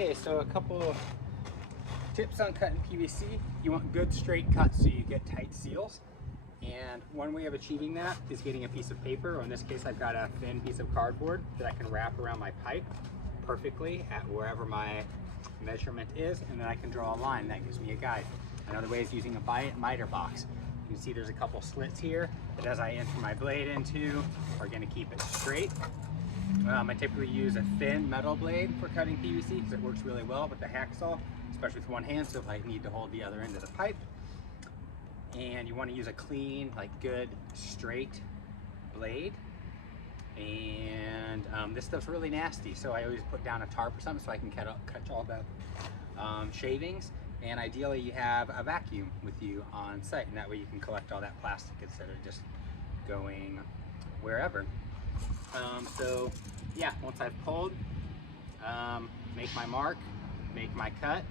Okay, so a couple tips on cutting PVC. You want good straight cuts so you get tight seals. And one way of achieving that is getting a piece of paper, or in this case I've got a thin piece of cardboard that I can wrap around my pipe perfectly at wherever my measurement is, and then I can draw a line. That gives me a guide. Another way is using a miter box. You can see there's a couple slits here that as I enter my blade into are going to keep it straight. I typically use a thin metal blade for cutting PVC because it works really well with the hacksaw, especially with one hand, so if I need to hold the other end of the pipe. And you want to use a clean, like good, straight blade. And this stuff's really nasty, so I always put down a tarp or something so I can catch all the shavings. And ideally you have a vacuum with you on site, and that way you can collect all that plastic instead of just going wherever. So yeah, once I've pulled, make my mark, make my cut,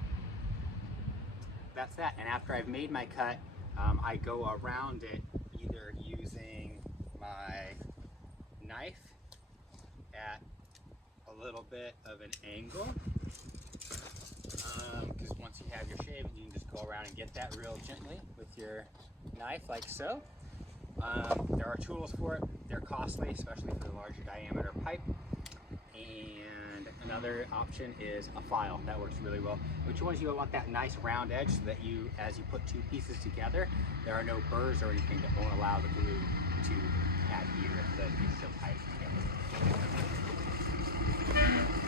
that's that. And after I've made my cut, I go around it either using my knife at a little bit of an angle, because once you have your shaving, you can just go around and get that real gently with your knife, like so. There are tools for it. They're costly, especially for the larger diameter pipe. And another option is a file. That works really well. Which ones you want that nice round edge so that you, as you put two pieces together, there are no burrs or anything that won't allow the glue to adhere the pieces of pipe together.